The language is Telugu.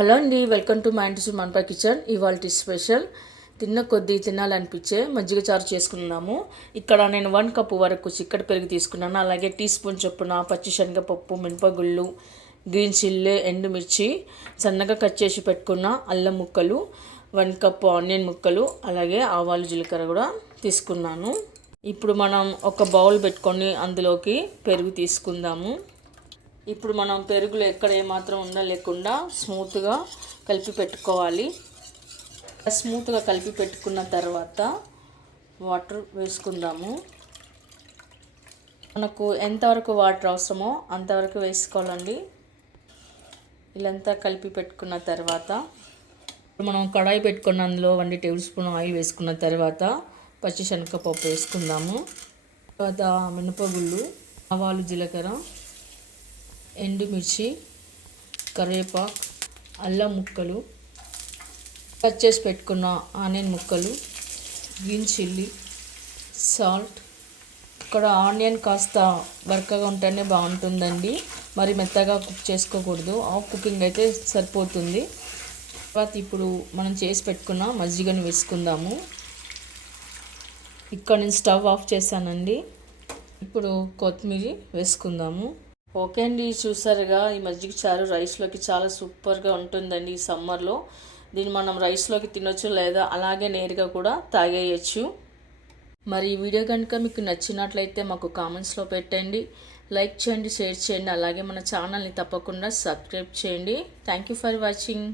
హలో అండి, వెల్కమ్ టు మా ఇంటి మన్పా కిచెన్. ఇవాళ స్పెషల్ తిన్న కొద్దీ తినాలనిపించే మజ్జిగ చారు చేసుకుందాము. ఇక్కడ నేను 1 కప్పు వరకు చిక్కటి పెరుగు తీసుకున్నాను. అలాగే టీ స్పూన్ చొప్పున పచ్చిశనగపప్పు, మినపగుళ్ళు, గ్రీన్ చిల్లీ, ఎండుమిర్చి, సన్నగా కట్ చేసి పెట్టుకున్న అల్లం ముక్కలు, 1 కప్పు ఆనియన్ ముక్కలు, అలాగే ఆవాలు జీలకర్ర కూడా తీసుకున్నాను. ఇప్పుడు మనం ఒక బౌల్ పెట్టుకొని అందులోకి పెరుగు తీసుకుందాము. ఇప్పుడు మనం పెరుగులో ఎక్కడ ఏమాత్రం ఉండలేకుండా స్మూత్గా కలిపి పెట్టుకోవాలి. స్మూత్గా కలిపి పెట్టుకున్న తర్వాత వాటర్ వేసుకుందాము. మనకు ఎంతవరకు వాటర్ అవసరమో అంతవరకు వేసుకోవాలండి. ఇలాంతా కలిపి పెట్టుకున్న తర్వాత మనం కడాయి పెట్టుకున్న అందులో 1 టేబుల్ స్పూన్ ఆయిల్ వేసుకున్న తర్వాత పచ్చిశనగపప్పు వేసుకుందాము. తర్వాత మినపగుళ్ళు, ఆవాలు జీలకర్ర, ఎండుమిర్చి, కరివేపాకు, అల్లం ముక్కలు, కట్ చేసి పెట్టుకున్న ఆనియన్ ముక్కలు, గ్రీన్ చిల్లీ, సాల్ట్. ఇక్కడ ఆనియన్ కాస్త బరకగా ఉంటేనే బాగుంటుందండి, మరి మెత్తగా కుక్ చేసుకోకూడదు. హాఫ్ కుకింగ్ అయితే సరిపోతుంది. తర్వాత ఇప్పుడు మనం చేసి పెట్టుకున్న మజ్జిగని వేసుకుందాము. ఇక్కడ నేను స్టవ్ ఆఫ్ చేశానండి. ఇప్పుడు కొత్తిమీర వేసుకుందాము. ఓకే అండి, చూసారుగా ఈ మజ్జిగ చారు రైస్లోకి చాలా సూపర్గా ఉంటుందండి. ఈ సమ్మర్లో దీన్ని మనం రైస్లోకి తినొచ్చు, లేదా అలాగే నేరుగా కూడా తాగేయచ్చు. మరి ఈ వీడియో కనుక మీకు నచ్చినట్లయితే మాకు కామెంట్స్లో పెట్టండి, లైక్ చేయండి, షేర్ చేయండి, అలాగే మన ఛానల్ని తప్పకుండా సబ్స్క్రైబ్ చేయండి. Thank you for watching.